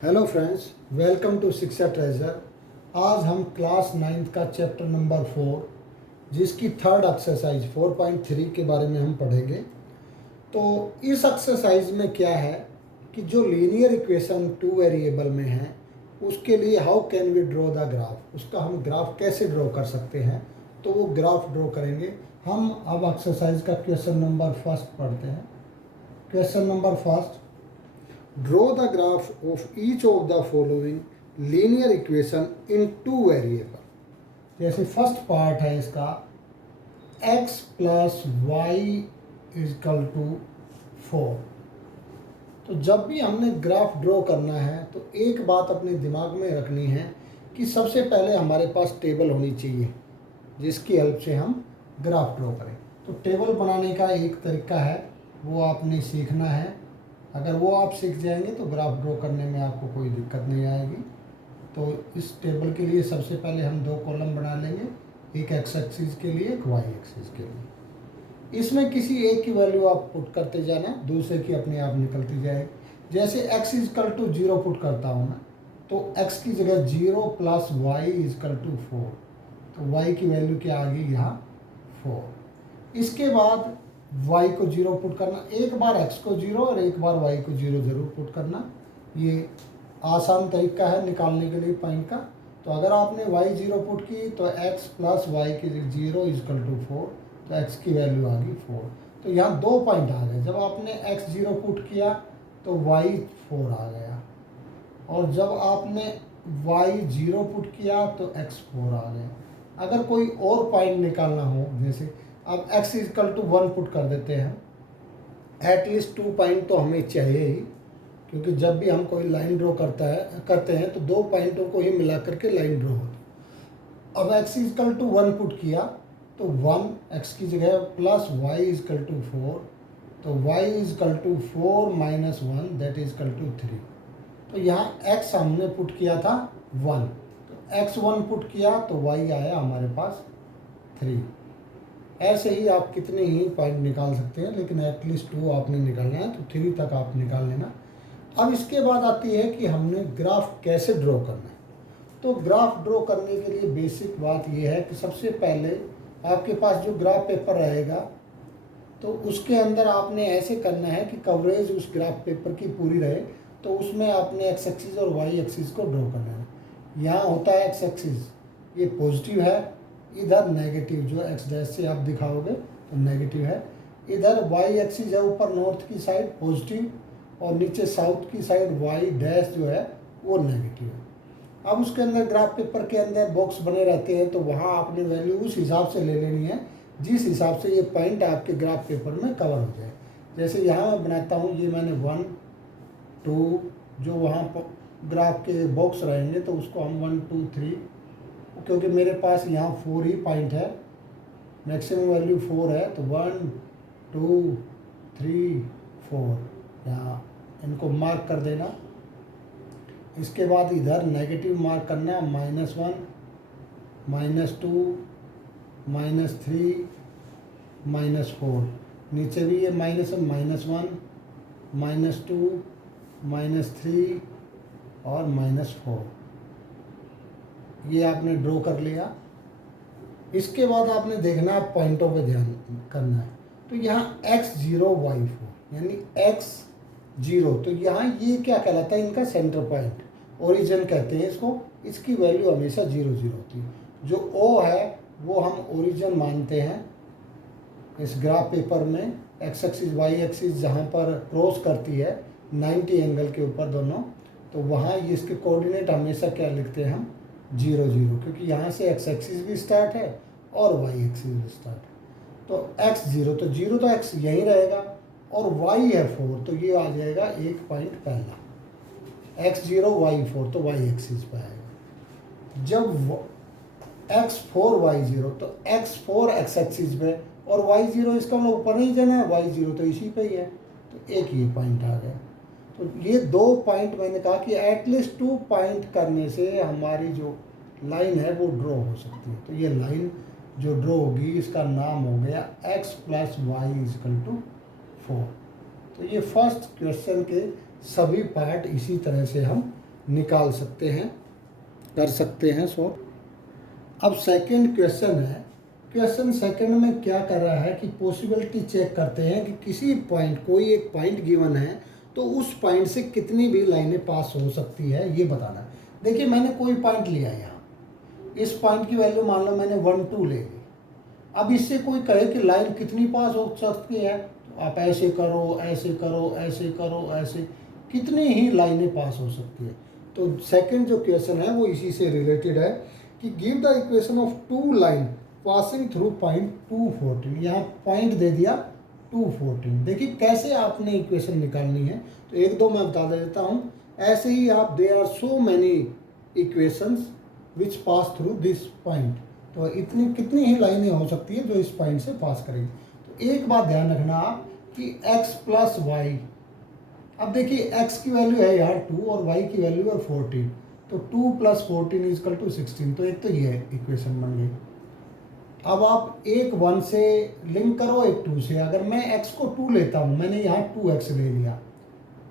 Hello friends, welcome to शिक्षा treasure. आज हम क्लास 9th का चैप्टर नंबर 4 जिसकी थर्ड एक्सरसाइज 4.3 के बारे में हम पढ़ेंगे। तो इस एक्सरसाइज में क्या है कि जो लीनियर इक्वेशन टू वेरिएबल में है उसके लिए how can we draw the graph, उसका हम ग्राफ कैसे ड्रॉ कर सकते हैं, तो वो ग्राफ ड्रॉ करेंगे हम। अब एक्सरसाइज का क्वेश्चन नंबर फर्स्ट पढ़ते हैं। Question number first, draw the graph of each of the following linear equation in two variable। जैसे फर्स्ट पार्ट है इसका x plus y equal to 4। तो जब भी हमने ग्राफ ड्रॉ करना है तो एक बात अपने दिमाग में रखनी है कि सबसे पहले हमारे पास टेबल होनी चाहिए जिसकी हेल्प से हम ग्राफ ड्रॉ करें। तो टेबल बनाने का एक तरीका है, वो आपने सीखना है। अगर वो आप सीख जाएंगे तो ग्राफ ड्रॉ करने में आपको कोई दिक्कत नहीं आएगी। तो इस टेबल के लिए सबसे पहले हम दो कॉलम बना लेंगे, एक एक्स एक्सिस के लिए, एक वाई एक्सिस के लिए। इसमें किसी एक की वैल्यू आप पुट करते जाना, दूसरे की अपने आप निकलती जाएगी। जैसे x इजकल टू 0 पुट करता हूँ मैं, तो x की जगह 0 प्लस वाई इजकल टू 4, तो y की वैल्यू क्या आ गई यहाँ 4। इसके बाद y को 0 पुट करना, एक बार x को 0 और एक बार y को 0 ज़रूर पुट करना। ये आसान तरीका है निकालने के लिए पॉइंट का। तो अगर आपने y 0 पुट की तो x प्लस वाई की 0 इजकल टू 4, तो x की वैल्यू आ गई 4। तो यहाँ दो पॉइंट आ गए। जब आपने x 0 पुट किया तो y 4 आ गया, और जब आपने y 0 पुट किया तो x 4 आ गया। अगर कोई और पॉइंट निकालना हो, जैसे अब x इजकल टू 1 पुट कर देते हैं, एटलीस्ट 2 पॉइंट तो हमें चाहिए ही, क्योंकि जब भी हम कोई लाइन ड्रॉ करते हैं तो दो पॉइंटों को ही मिला करके लाइन ड्रॉ होती है। अब x इजकल टू 1 पुट किया तो 1 x की जगह प्लस y इजकल टू 4, तो y is equal to 4 minus 1 that equal to 3। तो यहाँ x हमने पुट किया था 1, तो x 1 पुट किया तो y आया हमारे पास 3। ऐसे ही आप कितने ही पॉइंट निकाल सकते हैं, लेकिन एटलीस्ट 2 आपने निकालना है, तो 3 तक आप निकाल लेना। अब इसके बाद आती है कि हमने ग्राफ कैसे ड्रॉ करना है। तो ग्राफ ड्रॉ करने के लिए बेसिक बात यह है कि सबसे पहले आपके पास जो ग्राफ पेपर रहेगा तो उसके अंदर आपने ऐसे करना है कि कवरेज उस ग्राफ पेपर की पूरी रहे। तो उसमें आपने एक्स एक्सिस और वाई एक्सिस को ड्रॉ करना है। यहाँ होता है एक्स एक्सिस, ये पॉजिटिव है, इधर नेगेटिव, जो एक्स डैश से आप दिखाओगे तो नेगेटिव है। इधर वाई एक्सिस है, ऊपर नॉर्थ की साइड पॉजिटिव, और नीचे साउथ की साइड वाई डैश जो है वो नेगेटिव है। अब उसके अंदर ग्राफ पेपर के अंदर बॉक्स बने रहते हैं, तो वहाँ आपने वैल्यू उस हिसाब से ले लेनी है जिस हिसाब से ये पॉइंट आपके ग्राफ पेपर में कवर हो जाए। जैसे यहाँ मैं बनाता हूँ, ये मैंने 1 2 जो वहाँ ग्राफ के बॉक्स रहेंगे तो उसको हम 1 2 3, क्योंकि मेरे पास यहाँ 4 ही पॉइंट है, मैक्सिमम वैल्यू 4 है, तो 1 2 3 4 यहाँ इनको मार्क कर देना। इसके बाद इधर नेगेटिव मार्क करना, -1 -2 -3 -4। नीचे भी ये -1 -2 -3 और -4, ये आपने ड्रॉ कर लिया। इसके बाद आपने देखना है, पॉइंटों पे ध्यान करना है। तो यहाँ x0 y4 यानी x0, तो यहाँ ये क्या कहलाता है, इनका सेंटर पॉइंट, ओरिजिन कहते हैं इसको। इसकी वैल्यू हमेशा 0 0 होती है। जो O है वो हम ओरिजिन मानते हैं इस ग्राफ पेपर में। एक्स एक्सिस वाई एक्सिस जहाँ पर क्रॉस करती है 90 एंगल के ऊपर दोनों, तो वहाँ ये इसके कोऑर्डिनेट हमेशा क्या लिखते हैं हम 0 0, क्योंकि यहाँ से एक्स एक्सिस भी स्टार्ट है और वाई एक्सिस भी स्टार्ट है। तो x0, तो 0 तो x यहीं रहेगा, और y है 4, तो ये आ जाएगा एक पॉइंट पहला, x0 y4, तो y एक्सिस पे आएगा। जब x4 y0, तो x4 x एक्सिस पे, और y0 इसका मतलब ऊपर नहीं जाना है, y0 तो इसी पे ही है, तो एक ये पॉइंट आ गया। तो ये दो पॉइंट मैंने कहा कि एटलीस्ट 2 पॉइंट करने से हमारी जो लाइन है वो ड्रॉ हो सकती है। तो ये लाइन जो ड्रॉ होगी इसका नाम हो गया x plus y equal to 4। तो ये फर्स्ट क्वेश्चन के सभी पार्ट इसी तरह से हम निकाल सकते हैं, कर सकते हैं सॉल्व। अब सेकंड क्वेश्चन है। क्वेश्चन सेकंड में क्या कर रहा है कि पॉसिबिलिटी चेक करते हैं कि किसी पॉइंट, कोई एक पॉइंट गिवन है तो उस पॉइंट से कितनी भी लाइनें पास हो सकती है ये बताना। देखिए मैंने कोई पॉइंट लिया यहाँ, इस पॉइंट की वैल्यू मान लो मैंने 1 2 ले ली। अब इससे कोई कहे कि लाइन कितनी पास हो सकती है, तो आप ऐसे करो, ऐसे करो, ऐसे करो, ऐसे, कितनी ही लाइनें पास हो सकती है। तो सेकंड जो क्वेश्चन है वो इसी से रिलेटेड है कि give the equation of two line passing through point 214। यहाँ पॉइंट दे दिया 214। देखिए कैसे आपने इक्वेशन निकालनी है, तो एक दो मैं बता देता हूँ। ऐसे ही आप, there are so many equations which pass through this point, तो इतनी कितनी ही लाइनें हो सकती है जो इस पॉइंट से पास करेंगी। तो एक बात ध्यान रखना आप कि x प्लस वाई, अब देखिए x की वैल्यू है यहाँ 2 और y की वैल्यू है 14, तो 2 प्लस 14 इजकल टू 16। तो एक तो ये इक्वेशन बन गई। अब आप एक 1 से लिंक करो, एक 2 से। अगर मैं x को 2 लेता हूँ, मैंने यहाँ 2x ले लिया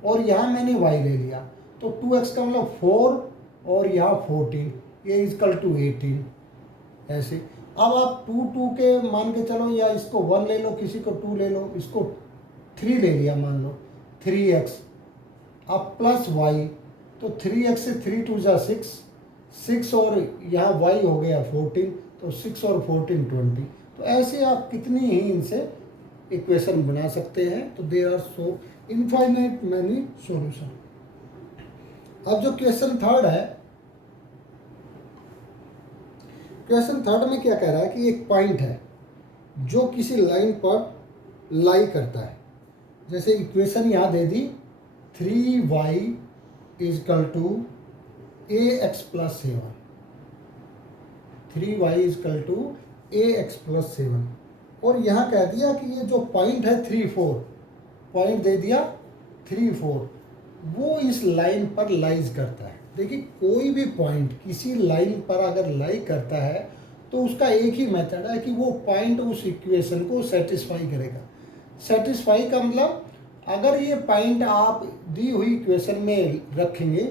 और यहाँ मैंने y ले लिया, तो 2x का मतलब 4 और यहाँ 14, ये इजकल टू 18 ऐसे। अब आप 2 2 के मान के चलो, या इसको 1 ले लो, किसी को 2 ले लो, इसको 3 ले लिया मान लो, 3x। अब प्लस y, तो 3x से 3 2 जा 6, 6 और यहाँ y हो गया 14, तो 6 और 14 20। तो ऐसे आप कितनी ही इनसे इक्वेशन बना सकते हैं। तो there are so infinite many solution. अब जो क्वेश्चन थर्ड है, क्वेश्चन थर्ड में क्या कह रहा है कि एक पॉइंट है जो किसी लाइन पर लाई करता है। जैसे इक्वेशन यहाँ दे दी 3y is equal to ax plus 7, 3y is equal to ax plus 7, और यहाँ कह दिया कि ये जो पॉइंट है 3 4, पॉइंट दे दिया 3 4, वो इस लाइन पर लाइज करता है। देखिए कोई भी पॉइंट किसी लाइन पर अगर लाई करता है तो उसका एक ही मेथड है कि वो पॉइंट उस इक्वेशन को सेटिस्फाई करेगा। सेटिस्फाई का मतलब, अगर ये पॉइंट आप दी हुई इक्वेशन में रखेंगे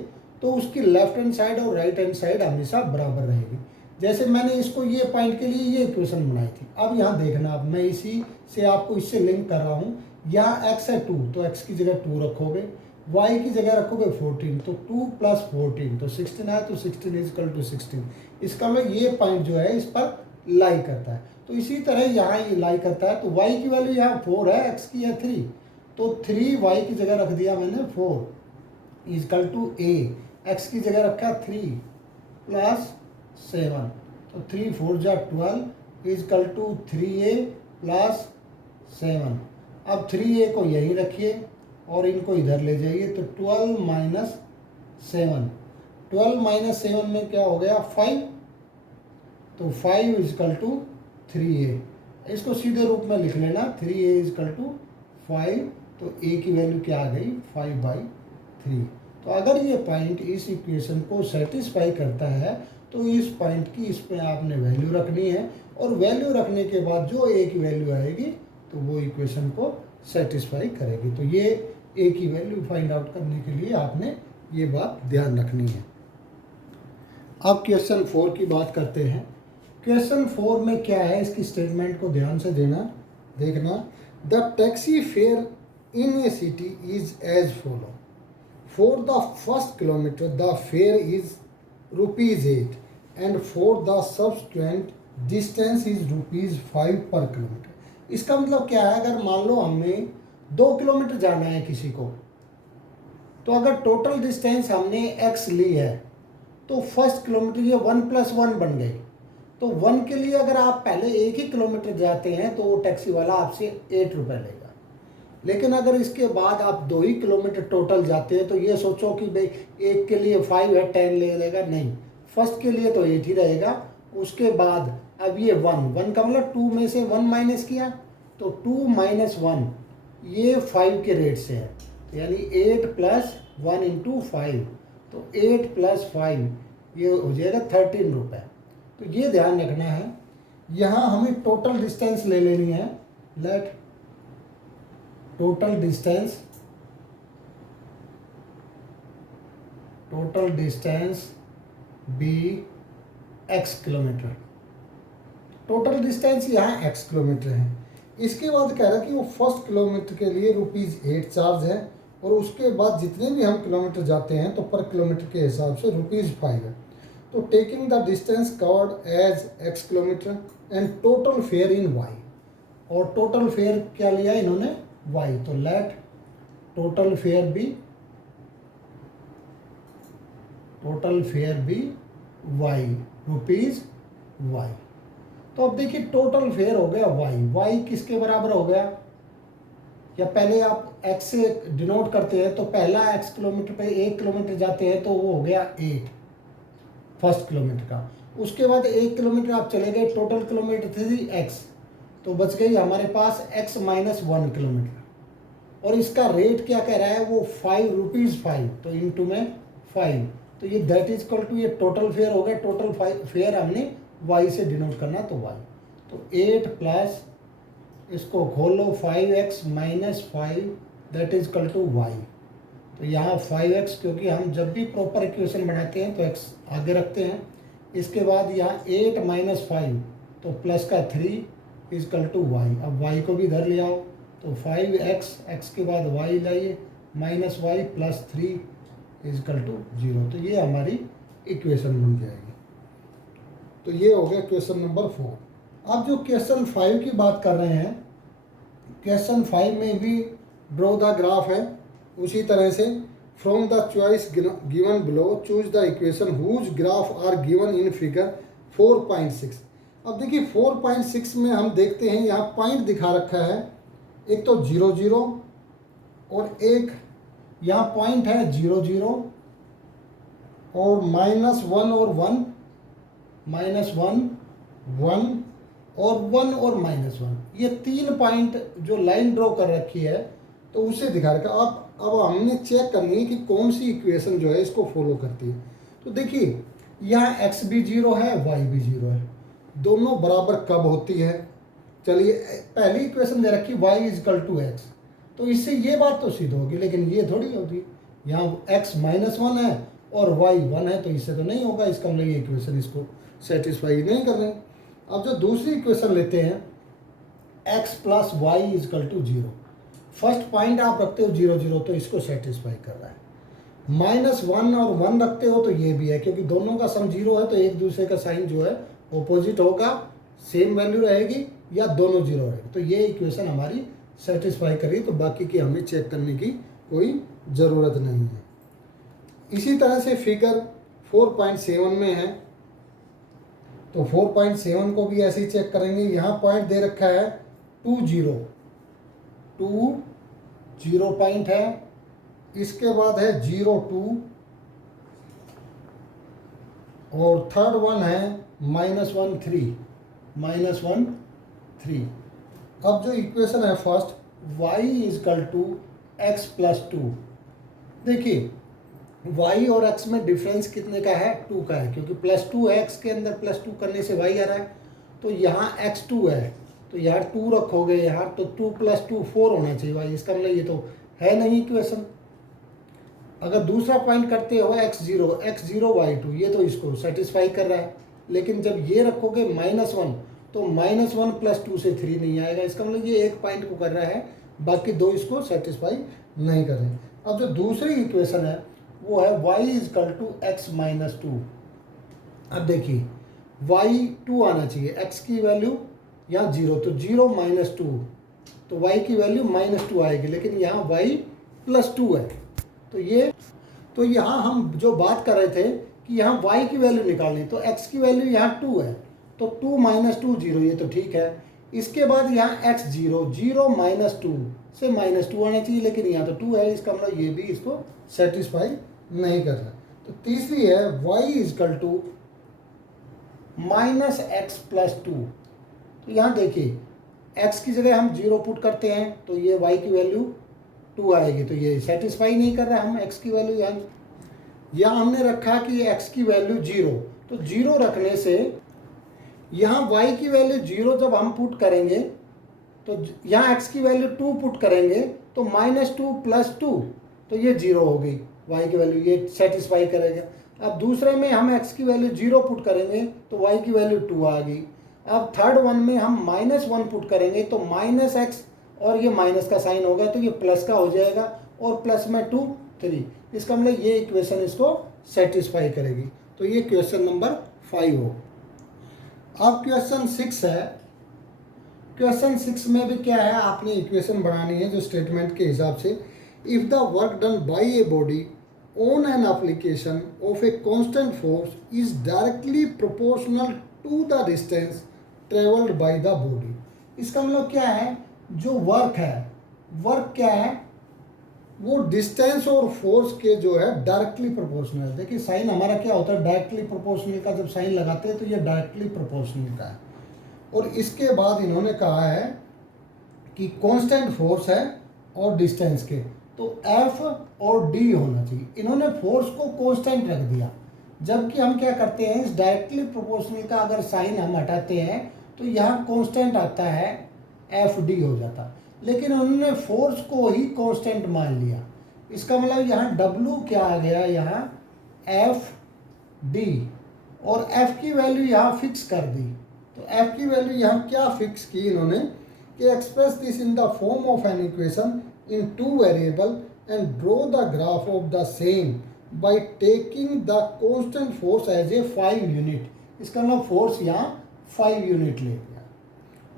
तो उसकी लेफ्ट हैंड साइड और राइट हैंड साइड हमेशा बराबर रहेगी। जैसे मैंने इसको, ये पॉइंट के लिए ये इक्वेशन बनाई थी। अब यहाँ देखना, अब मैं इसी से आपको इससे लिंक कर रहा हूँ। यहाँ x है 2, तो x की जगह 2 रखोगे, y की जगह रखोगे 14, तो 2 प्लस 14 तो 16 है, तो 16 इजकल टू 16। इसका मतलब ये पॉइंट जो है इस पर लाई करता है। तो इसी तरह यहाँ ये लाई करता है। तो y की वैल्यू यहाँ 4 है, x की है 3, तो 3y की जगह रख दिया मैंने 4 इजकल टू a, x की जगह रखा 3 प्लस 7, तो 3 4 जा 12 इजकल टू 3a प्लस 7। अब 3a को यहीं रखिए और इनको इधर ले जाइए, तो 12 माइनस 7, 12 माइनस 7 में क्या हो गया 5, तो 5 इजकल टू 3a। इसको सीधे रूप में लिख लेना, 3a इजकल टू 5, तो a की वैल्यू क्या आ गई 5/3। तो अगर ये पॉइंट इस इक्वेशन को सेटिस्फाई करता है तो इस पॉइंट की इस पे आपने वैल्यू रखनी है, और वैल्यू रखने के बाद जो a की वैल्यू आएगी तो वो इक्वेशन को सेटिस्फाई करेगी। तो ये a की वैल्यू फाइंड आउट करने के लिए आपने ये बात ध्यान रखनी है। अब क्वेश्चन 4 की बात करते हैं। क्वेश्चन 4 में क्या है, इसकी स्टेटमेंट को ध्यान से देखना। The taxi fare in a city is as follow. For the first kilometre the fare is ₹8 and for the subsequent distance is ₹5 per kilometre. इसका मतलब क्या है, अगर मान लो हमें 2 किलोमीटर जाना है किसी को, तो अगर टोटल डिस्टेंस हमने x ली है तो फर्स्ट किलोमीटर ये 1 + 1 बन गई। तो 1 के लिए अगर आप पहले 1 ही किलोमीटर जाते हैं तो वो टैक्सी वाला आपसे 8 रुपये लेगा। लेकिन अगर इसके बाद आप 2 ही किलोमीटर टोटल जाते हैं तो ये सोचो कि भाई एक के लिए 5 है, 10 ले लेगा, नहीं, फर्स्ट के लिए तो 8 ही रहेगा। उसके बाद अब ये 1 का मतलब 2 में से 1 माइनस किया, तो 2 - 1 ये 5 के रेट से है, यानी 8 + 1 × 5, तो 8 + 5 ये हो जाएगा 13 रुपये। तो ये ध्यान रखना है, यहाँ हमें टोटल डिस्टेंस ले लेनी है। Let total total distance be x kilometre, total distance यहाँ x किलोमीटर है। इसके बाद कह रहा है कि वो फर्स्ट किलोमीटर के लिए ₹8 चार्ज है, और उसके बाद जितने भी हम किलोमीटर जाते हैं तो पर किलोमीटर के हिसाब से ₹5 है। तो taking the distance covered as x kilometre and total fare in y, और टोटल फेयर क्या लिया इन्होंने y, तो let total fare be y, ₹y। तो अब देखिए टोटल फेयर हो गया y किसके बराबर हो गया, या पहले आप x से डिनोट करते हैं तो पहला x किलोमीटर पे 1 किलोमीटर जाते हैं तो वो हो गया 8 फर्स्ट किलोमीटर का। उसके बाद 1 किलोमीटर आप चले गए, टोटल किलोमीटर थी x, तो बच गई हमारे पास x माइनस 1 किलोमीटर, और इसका रेट क्या कह रहा है वो ₹5, तो इनटू में 5, तो ये दैट इज इक्वल टू ये टोटल फेयर हो गया। टोटल फेयर हमने y से डिनोट करना, तो y, तो 8 प्लस इसको खोलो 5x minus 5 that is equal to y। तो यहाँ 5x, क्योंकि हम जब भी प्रॉपर इक्वेशन बनाते हैं तो x आगे रखते हैं। इसके बाद यहाँ 8 माइनस 5, तो प्लस का 3 इज इक्वल टू y। अब y को भी इधर ले आओ, तो 5x, x के बाद y लाइए, minus y plus 3 is equal to 0। तो ये हमारी इक्वेशन बन जाएगी। तो ये हो गया क्वेश्चन नंबर 4। अब जो क्वेश्चन 5 की बात कर रहे हैं, क्वेश्चन 5 में भी ड्रॉ द ग्राफ है। उसी तरह से from the choice given below choose the equation whose graph are given in figure 4.6। अब देखिए 4.6 में हम देखते हैं यहाँ पॉइंट दिखा रखा है, एक तो 0 0 और एक यहाँ पॉइंट है 0 0 और -1 और 1, -1 1 और 1 और -1, ये 3 पॉइंट जो लाइन ड्रॉ कर रखी है तो उसे दिखा रखा। अब हमने चेक करनी है कि कौन सी इक्वेशन जो है इसको फॉलो करती है। तो देखिए यहाँ x भी 0 है, y भी 0 है, दोनों बराबर कब होती है। चलिए पहली इक्वेशन दे रखी y is equal to x, तो इससे ये बात तो सिद्ध होगी, लेकिन ये थोड़ी होगी। यहाँ x -1 है और y 1 है, तो इससे तो नहीं होगा। इसका मतलब ये इक्वेशन इसको सेटिस्फाई नहीं कर रहे। अब जो दूसरी इक्वेशन लेते हैं x plus y is equal to 0, first point आप रखते हो 0 0, तो इसको सेटिस्फाई कर रहा है। -1 और 1 रखते हो तो ये भी है, क्योंकि दोनों का सम 0 है, तो एक दूसरे का साइन जो है ऑपोजिट होगा, सेम वैल्यू रहेगी या दोनों 0 रहेगी। तो ये इक्वेशन हमारी सेटिस्फाई करी, तो बाकी की हमें चेक करने की कोई ज़रूरत नहीं है। इसी तरह से फिगर 4.7 में है, तो 4.7 को भी ऐसे ही चेक करेंगे। यहाँ पॉइंट दे रखा है 2 0 पॉइंट है, इसके बाद है 0 2 और थर्ड वन है -1 3। अब जो इक्वेशन है first y is equal to x plus 2, देखिए y और x में डिफरेंस कितने का है, 2 का है, क्योंकि +2 है, x के अंदर +2 करने से y आ रहा है। तो यहाँ x2 है, तो यहाँ 2 रखोगे यहाँ, तो 2 + 2 4 होना चाहिए y। इसका मतलब ये तो है नहीं इक्वेशन। अगर दूसरा पॉइंट करते हो x0 y2, ये तो इसको सेटिस्फाई कर रहा है। लेकिन जब ये रखोगे -1, तो -1 + 2 से 3 नहीं आएगा। इसका मतलब ये एक पॉइंट को कर रहा है, बाकी दो इसको सेटिस्फाई नहीं कर रहे। अब जो दूसरी इक्वेशन है वो है y is equal to x minus 2। अब देखिए y 2 आना चाहिए, x की वैल्यू यहाँ 0, तो 0 - 2, तो y की वैल्यू -2 आएगी, लेकिन यहाँ y + 2 है। तो यहाँ हम जो बात कर रहे थे कि यहाँ y की वैल्यू निकालनी, तो x की वैल्यू यहाँ 2 है, तो 2 - 2 0, ये तो ठीक है। इसके बाद यहाँ x0 0 - 2 से -2 आना चाहिए, लेकिन यहाँ तो 2 है। इसका मतलब ये भी इसको सेटिस्फाई नहीं कर रहा। तो तीसरी है y is equal to -x + 2। तो यहाँ देखिए x की जगह हम 0 पुट करते हैं, तो ये y की वैल्यू 2 आएगी, तो ये सेटिस्फाई नहीं कर रहा। हम x की वैल्यू यहाँ हमने रखा कि x की वैल्यू 0, तो 0 रखने से यहाँ y की वैल्यू 0 जब हम पुट करेंगे, तो यहाँ x की वैल्यू 2 पुट करेंगे, तो -2 + 2, तो ये 0 हो गई। y की वैल्यू, ये सेटिस्फाई करेगा। अब दूसरे में हम x की वैल्यू 0 पुट करेंगे तो y की वैल्यू 2 आ गई। अब थर्ड वन में हम -1 पुट करेंगे तो -x और ये माइनस का साइन होगा तो ये प्लस का हो जाएगा, और प्लस में 2 3, इसका मतलब ये इक्वेशन इसको सेटिस्फाई करेगी। तो ये क्वेश्चन नंबर 5 हो। अब क्वेश्चन 6 है। क्वेश्चन 6 में भी क्या है, आपने इक्वेशन बनानी है जो स्टेटमेंट के हिसाब से, if the work done by a body on an application of a constant force is directly proportional to the distance travelled by the body. इसका मतलब क्या है, जो वर्क है, वर्क क्या है, वो डिस्टेंस और फोर्स के जो है डायरेक्टली प्रोपोर्शनल। देखिए साइन हमारा क्या होता है, डायरेक्टली प्रोपोर्शनल का जब साइन लगाते हैं तो ये डायरेक्टली प्रोपोर्शनल का है। और इसके बाद इन्होंने कहा है कि कांस्टेंट फोर्स है और डिस्टेंस के, तो F और D होना चाहिए। इन्होंने फोर्स को कांस्टेंट रख दिया, जबकि हम क्या करते हैं, इस डायरेक्टली प्रोपोर्शनल का अगर साइन हम हटाते हैं तो यहाँ कांस्टेंट आता है, FD हो जाता। लेकिन उन्होंने फोर्स को ही कांस्टेंट मान लिया। इसका मतलब यहाँ W क्या आ गया, यहाँ FD, और F की वैल्यू यहाँ फिक्स कर दी। तो F की वैल्यू यहाँ क्या फिक्स की इन्होंने, कि express this in the form of an equation in 2 variable and draw the graph of the same by taking the constant force as a 5 unit. इसका मतलब फोर्स यहाँ 5 यूनिट ले लिया।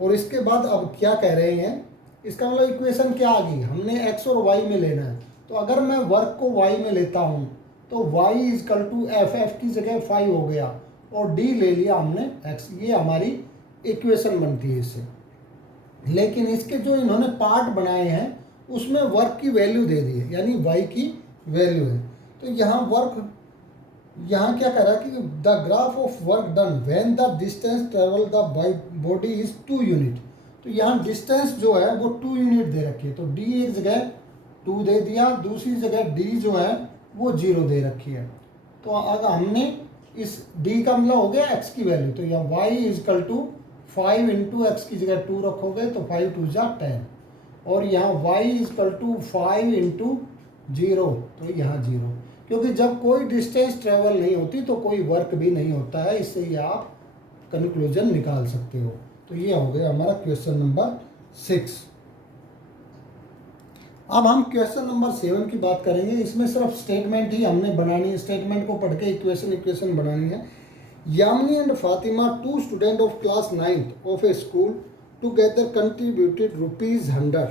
और इसके बाद अब क्या कह रहे हैं, इसका मतलब इक्वेशन क्या आ गई, हमने x और y में लेना है। तो अगर मैं वर्क को y में लेता हूँ तो y इजकल टू f की जगह 5 हो गया, और d ले लिया हमने x, ये हमारी इक्वेशन बनती है इससे। लेकिन इसके जो इन्होंने पार्ट बनाए हैं उसमें वर्क की वैल्यू दे दी है, यानी y की वैल्यू है। तो यहाँ वर्क, यहाँ क्या कह रहा है कि the graph of work done when the distance travel the body is 2 unit. तो यहाँ डिस्टेंस जो है वो 2 यूनिट दे रखी है, तो d एक जगह 2 दे दिया, दूसरी जगह d जो है वो 0 दे रखी है। तो अगर हमने इस d का मतलब हो गया x की वैल्यू, तो यहाँ y is equal to 5 into x की जगह 2 रखोगे तो 5 2 जा 10, और यहाँ y इजकल टू 5 इंटू 0, तो यहाँ 0, क्योंकि जब कोई डिस्टेंस ट्रेवल नहीं होती तो कोई वर्क भी नहीं होता है। इससे ये आप कंक्लूजन निकाल सकते हो। तो ये हो गया हमारा क्वेश्चन नंबर 6। अब हम क्वेश्चन नंबर 7 की बात करेंगे। इसमें सिर्फ स्टेटमेंट ही हमने बनानी है, स्टेटमेंट को पढ़ के इक्वेशन बनानी है। Yamini and Fatima, 2 student of class 9th of a school, together contributed ₹100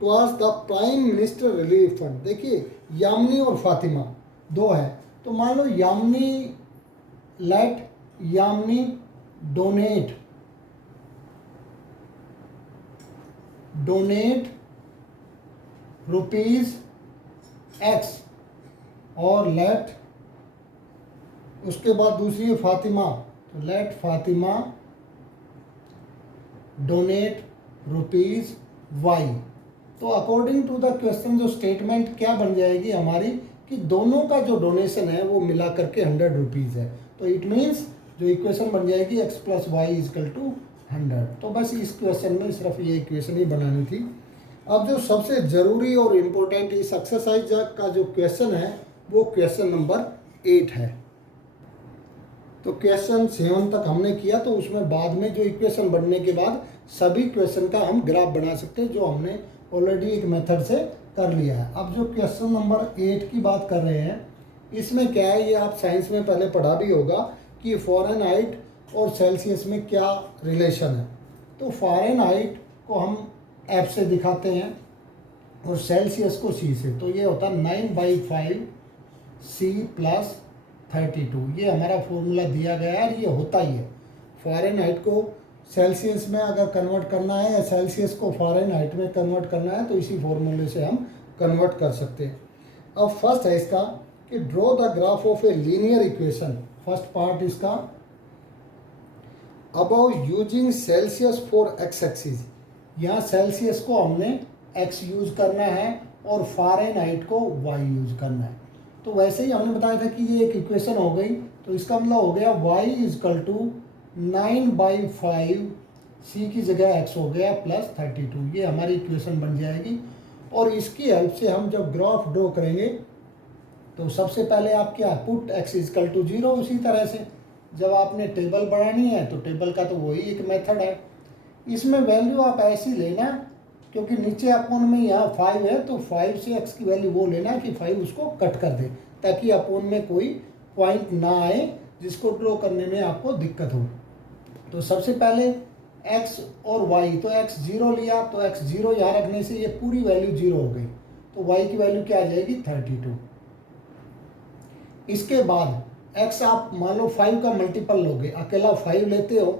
towards the prime minister relief fund. देखिए यामिनी और फातिमा 2 है, तो मान लो Yamini let Yamini donate ₹X, और लेट, उसके बाद दूसरी है फातिमा, तो लेट फातिमा डोनेट ₹Y। तो अकॉर्डिंग टू द क्वेश्चन जो स्टेटमेंट क्या बन जाएगी हमारी, कि दोनों का जो डोनेशन है वो मिला करके ₹100 है। तो इट मीन्स जो इक्वेशन बन जाएगी x + y इजकल टू 100। तो बस इस क्वेश्चन में सिर्फ ये इक्वेशन ही बनानी थी। अब जो सबसे ज़रूरी और इम्पोर्टेंट इस एक्सरसाइज का जो क्वेश्चन है वो क्वेश्चन नंबर 8 है। तो क्वेश्चन 7 तक हमने किया, तो उसमें बाद में जो इक्वेशन बनने के बाद सभी क्वेश्चन का हम ग्राफ बना सकते हैं, जो हमने ऑलरेडी एक मेथड से कर लिया है। अब जो क्वेश्चन नंबर 8 की बात कर रहे हैं, इसमें क्या है, ये आप साइंस में पहले पढ़ा भी होगा कि फ़ारेनहाइट और सेल्सियस में क्या रिलेशन है। तो फ़ारेनहाइट को हम F से दिखाते हैं और सेल्सियस को C से, तो ये होता है 9/5 C + 32। ये हमारा फॉर्मूला दिया गया है और ये होता ही है। फ़ारेनहाइट को सेल्सियस में अगर कन्वर्ट करना है या सेल्सियस को फ़ारेनहाइट में कन्वर्ट करना है तो इसी फॉर्मूले से हम कन्वर्ट कर सकते हैं। अब फर्स्ट है इसका कि draw the graph of a linear equation. First part इसका, about using Celsius for x axis. यहाँ सेल्सियस को हमने x यूज़ करना है और फ़ारेनहाइट को y यूज़ करना है। तो वैसे ही हमने बताया था कि ये एक इक्वेशन हो गई, तो इसका मतलब हो गया y इजकल टू 9/5 C की जगह x हो गया + 32। ये हमारी इक्वेशन बन जाएगी। और इसकी हेल्प से हम जब ग्राफ ड्रॉ करेंगे तो सबसे पहले आप क्या पुट x इजकल टू 0। उसी तरह से जब आपने टेबल बढ़ानी है तो टेबल का तो वही एक मेथड है। इसमें वैल्यू आप ऐसी लेना, क्योंकि नीचे अपोन में यहाँ 5 है तो 5 से x की वैल्यू वो लेना कि 5 उसको कट कर दे, ताकि अपोन में कोई पॉइंट ना आए जिसको ड्रॉ करने में आपको दिक्कत हो। तो सबसे पहले x और y, तो x 0 लिया तो x 0 यहाँ रखने से ये पूरी वैल्यू 0 हो गई, तो y की वैल्यू क्या आ जाएगी 32। इसके बाद x आप मान लो 5 का मल्टीपल लोगे, अकेला 5 लेते हो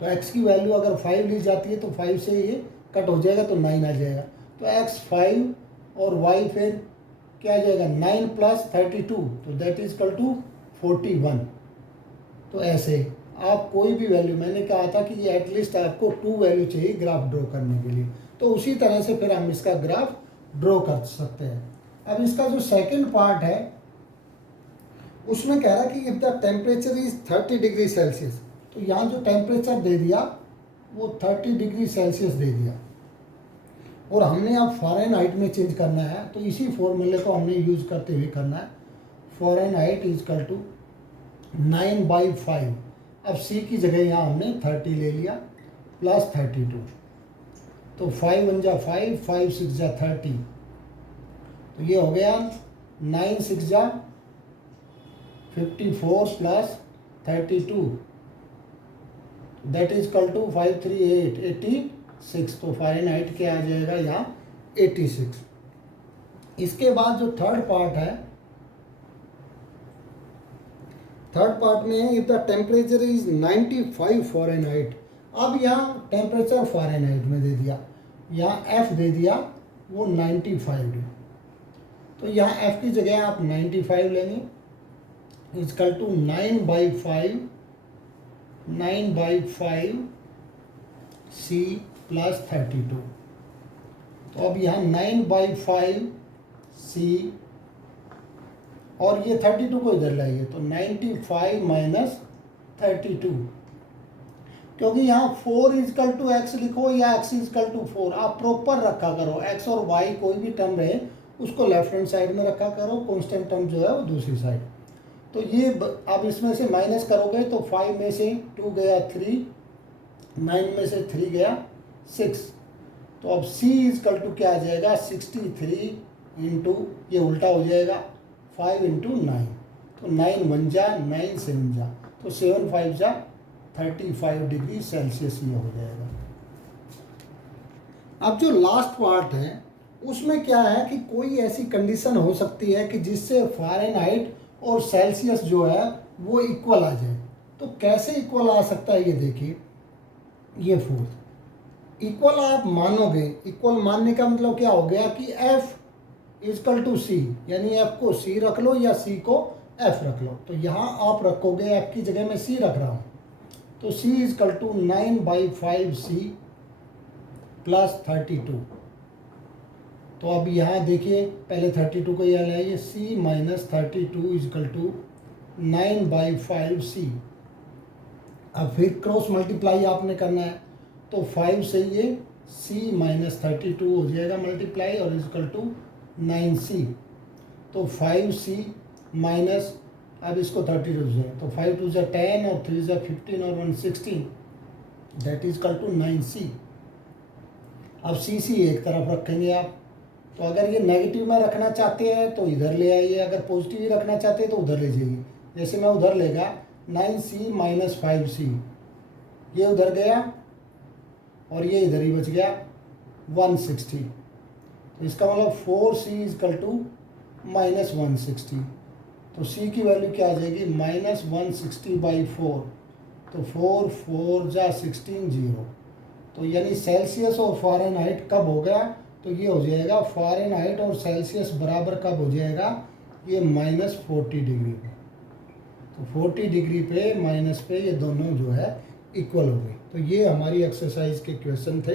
तो x की वैल्यू अगर 5 ली जाती है तो 5 से ये कट हो जाएगा तो 9 आ जाएगा। तो x 5 और y फिर क्या आ जाएगा 9 प्लस 32, तो दैट इज इक्वल टू 41। तो ऐसे आप कोई भी वैल्यू, मैंने कहा था कि ये एटलीस्ट आपको 2 वैल्यू चाहिए ग्राफ ड्रॉ करने के लिए, तो उसी तरह से फिर हम इसका ग्राफ ड्रॉ कर सकते हैं। अब इसका जो सेकंड पार्ट है उसमें कह रहा है कि if the temperature is 30 degree Celsius, तो यहाँ जो टेम्परेचर दे दिया वो 30 डिग्री सेल्सियस दे दिया, और हमने अब फ़ारेनहाइट में चेंज करना है, तो इसी फॉर्मूले को हमने यूज़ करते हुए करना है। Fahrenheit is equal to 9/5। अब c की जगह यहाँ हमने 30 ले लिया प्लस 32, तो 5 1 जा 5, 5 6 जा 30, तो ये हो गया 9 6 जा 54 plus 32, that is equal to 5 3 8 86। तो फ़ारेनहाइट क्या आ जाएगा यहाँ 86। इसके बाद जो थर्ड पार्ट है, थर्ड पार्ट में है if the temperature is 95 Fahrenheit. अब यहाँ टेम्परेचर फ़ारेनहाइट में दे दिया, यहाँ f दे दिया वो 95 है, तो यहाँ f की जगह आप 95 लेंगे इजकल टू 9/5 c प्लस 32। तो अब यहाँ 9/5 c और ये 32 को इधर लाइए, तो 95 माइनस 32, क्योंकि यहाँ 4 इजकल टू एक्स लिखो या x इजकल टू 4, आप प्रॉपर रखा करो। x और y कोई भी टर्म रहे उसको लेफ्ट हैंड साइड में रखा करो, कांस्टेंट टर्म जो है वो दूसरी साइड। तो ये अब इसमें से माइनस करोगे तो 5 में से 2 गया 3, 9 में से 3 गया 6, तो अब c इजकल टू क्या आ जाएगा 63 इंटू, ये उल्टा हो जाएगा 5 इंटू 9, तो 9 1 जा 9 7 जा, तो 7 5 जा 35 डिग्री सेल्सियस ये हो जाएगा। अब जो लास्ट पार्ट है उसमें क्या है कि कोई ऐसी कंडीशन हो सकती है कि जिससे फ़ारेनहाइट और सेल्सियस जो है वो इक्वल आ जाए। तो कैसे इक्वल आ सकता है ये देखिए, ये फोर्थ इक्वल आप मानोगे, इक्वल मानने का मतलब क्या हो गया कि f इजकल टू सी, यानी f को c रख लो या c को f रख लो। तो यहाँ आप रखोगे, f की जगह मैं c रख रहा हूँ, तो c is equal to 9/5 c plus 32। तो अब यहाँ देखिए पहले 32 को यहाँ लाइए, c minus 32 is equal to 9/5 c। अब फिर क्रॉस मल्टीप्लाई आपने करना है, तो 5 से ये c माइनस 32 हो जाएगा मल्टीप्लाई और इजकल टू 9c। तो 5c माइनस, अब इसको 32 से, तो 5 2 से 10 और 3 से 15 और 1 16, that is equal to 9c। अब c एक तरफ रखेंगे आप, तो अगर ये नेगेटिव में रखना चाहते हैं तो इधर ले आइए, अगर पॉजिटिव ही रखना चाहते हैं तो उधर ले जाइए। जैसे मैं उधर लेगा 9c माइनस 5c, ये उधर गया और ये इधर ही बच गया 160, तो इसका मतलब 4c इजकल टू माइनस 160। तो c की वैल्यू क्या आ जाएगी माइनस 160/4, तो 4 4 जा 16 0। तो यानी सेल्सियस और फ़ारेनहाइट कब हो गया, तो ये हो जाएगा फ़ारेनहाइट और सेल्सियस बराबर कब हो जाएगा, ये माइनस 40 डिग्री पे। तो 40 डिग्री पे माइनस पे ये दोनों जो है इक्वल हो गए। तो ये हमारी एक्सरसाइज के क्वेश्चन थे।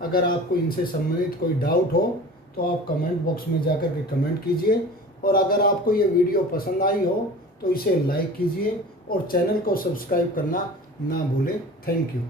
अगर आपको इनसे संबंधित कोई डाउट हो तो आप कमेंट बॉक्स में जाकर के कमेंट कीजिए, और अगर आपको ये वीडियो पसंद आई हो तो इसे लाइक कीजिए और चैनल को सब्सक्राइब करना ना भूलें। Thank you.